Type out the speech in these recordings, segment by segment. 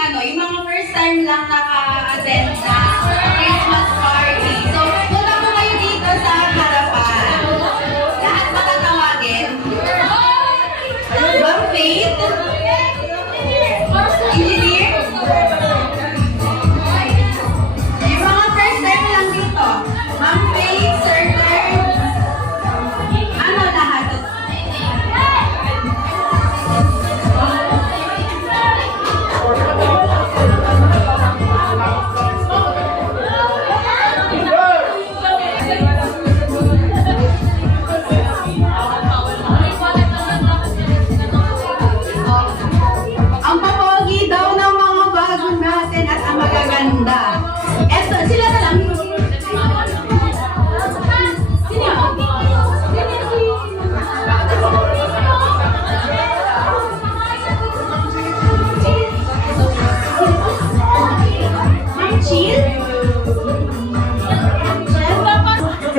yung mga first time lang naka-attend na Christmas party. So, punta po kayo dito sa harapan. Lahat matatawagin. Ma'am Faith? Engineer? Yung mga first time lang dito. Ma'am Faith, Sir Kurt. Ano lahat? Ang papogi daw ng mga bago natin at ang magaganda. Eto, sila na lang. Chill?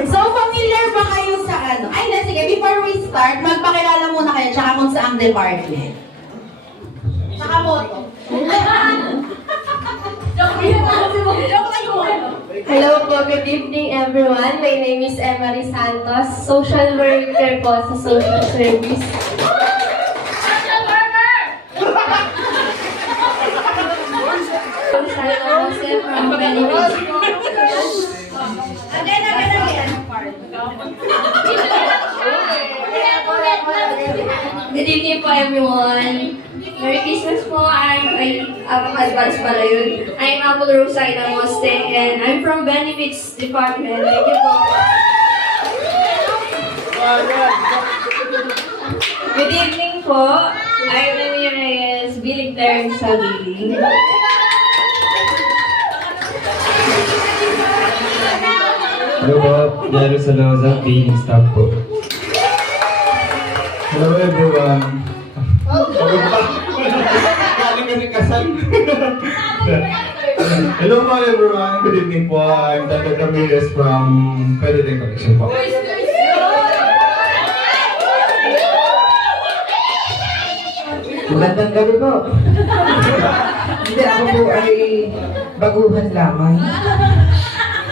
So, familiar ba kayo sa ano? Ay, na, sige, before we start, magpakilala muna kayo tsaka kung saang department. Nakamoto. Hello po, good evening everyone. My name is Emery Santos, social worker po sa social service. Santos from Benefits. Good evening po everyone. Merry Christmas po. I'm advance pala yun. I'm Apple Rosaina Moste and I'm from Benefits Department. Thank you po. Good evening po. I'm Amy Reyes, Billing Term sa Billing. Hello po, Jaro Saloza, Billing Staff po. Hello everyone. Pagod pa. Galing kasi kasal. Hello po everyone, good evening po. I'm Tata Ramirez from Pwede Collection po. Magandang gabi po. Hindi, ako po ay baguhan lamang.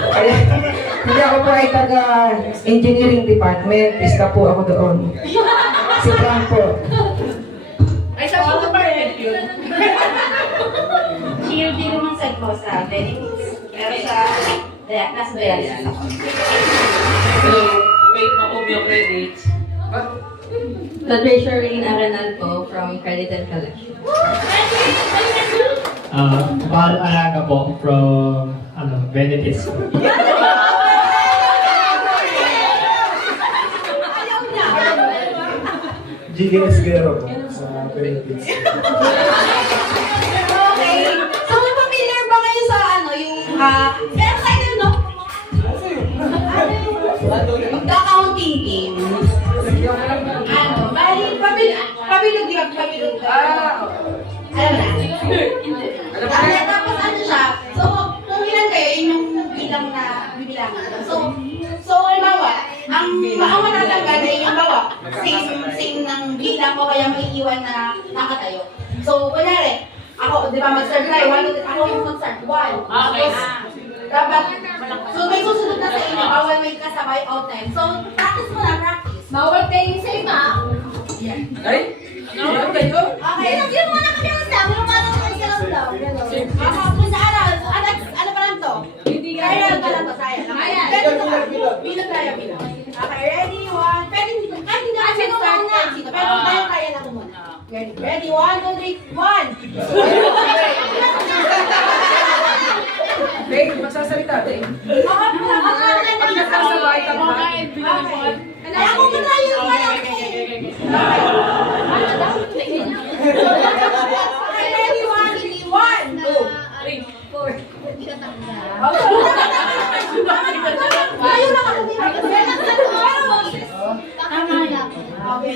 Kaya, hindi ako po ay taga-engineering department. Isa po ako doon. Si Frank po. Ay, sa mga department yun. Chill din naman sa po sa Benefits. Pero sa nasa dialysis ako. Hello, wait, makubi yung credits. Patricia Rain Arenal po from Credit and Collection. Mahal Alaga po from Benefits. Jiggy Esguero po sa Benefits. Okay. So, familiar ba kayo sa ano, yung, pero kayo, no? Magka-counting game. Ano, bali, pabilog yun, pabilog. Alam na. Tapos ano siya, so, kung ilan kayo, yun yung bilang na bibilangan. So, halimbawa, ang matatanggal ay yung bawa, same ng bilang ko kaya maiiwan na nakatayo. So, kunyari, ako, di ba, mag-start tayo, ako yung mag-start, 1. Okay. Dapat, so may susunod na sa inyo, bawal may kasabay out time. So, practice mo na, practice. Bawal kayo sa iba. Yan. Ay? Ano kayo? Okay, hindi mo na kami lang. Ano pa lang kayo lang daw? Kung sa ano pa lang to? Hindi kaya pa lang to, sayang. Pwede to lang. Bilog tayo, bilog. Okay, ready, 1. Pwede, kahit hindi natin start time dito. Pero kaya lang muna. Ready, 1, 2, 3, 1. Babe, magsasalita, babe. Pag nasasabay ka ba? Ako ba tayo yung walang ready, 1, 2, 3, 4. Tayo lang ako dito. Tama lang. Okay,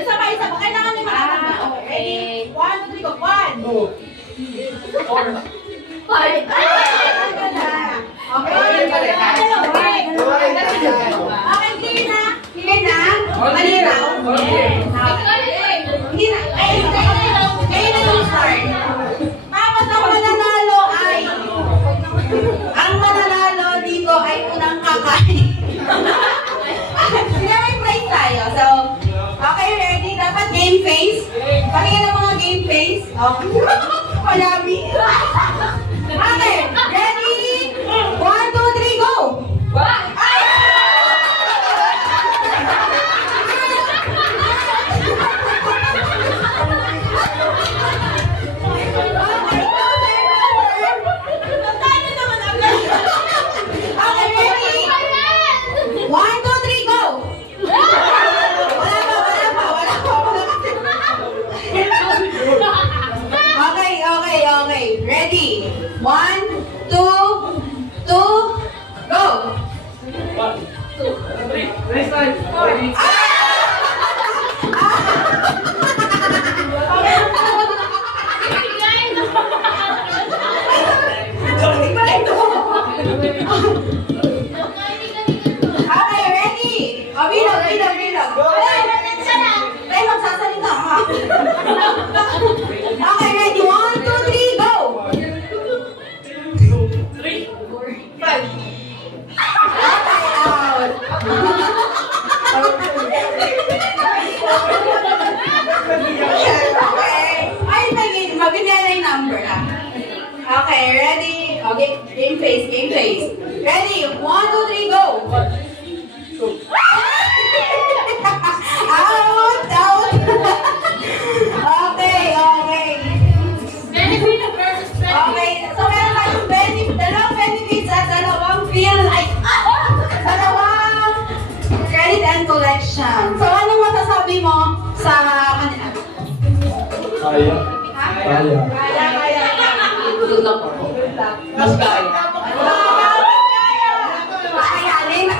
isa pa. Kailangan may makatanda. Okay, ready? 1, 2, 3, go. 1, 2, 5. Okay, clear na? Clear na? Malinaw? Hindi na. Ngayon na yung start. Tapos Okay. Mayami. Okay, ready? 1, 2, 3, go! Okay, ready? 1, 2, 3, go! Wala pa. Okay. Ready? 1, 2, 2, go! Okay, ready? O, bilog. Ay, magsasalita ka. Okay, ready? 1, 2, 3, go! 5. Okay, out. Okay. Ay, mabigyan na yung number ah. Okay, ready? Okay, game face. Ready? 1, 2, 3, go! Out! Okay. Okay, so meron tayong dalawang benefits at dalawang dalawang credit and collection. So, anong masasabi mo sa kanila? Kaya. Kaya. Good luck po. Mas kaya. Kakayanin.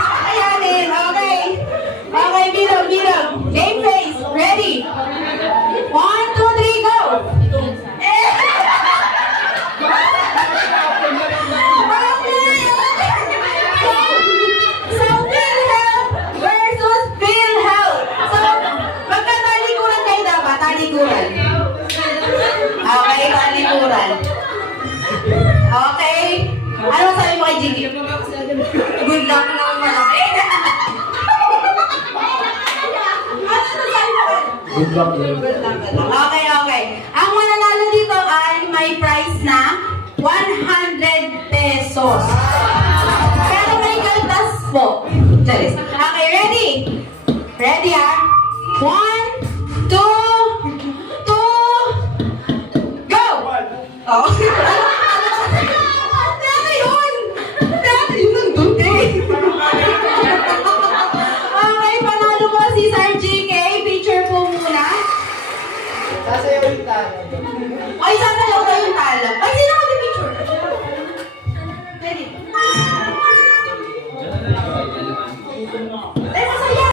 Okay, bilog. Game face. Ready? 1, 2, 3, go! So, PhilHealth versus PhilHealth. So, magkatalikuran kayo dapat. Talikuran. Okay, talikuran. Okay. Ano sabi mo kay Gigi? Good luck naman. Ano sabi mo? Good luck, Lord. Okay. Ang mananalo dito ay may price na 100 pesos. Pero may kaltas po. Charis. Okay, ready? Ready ah? 1, 2, go! Oh.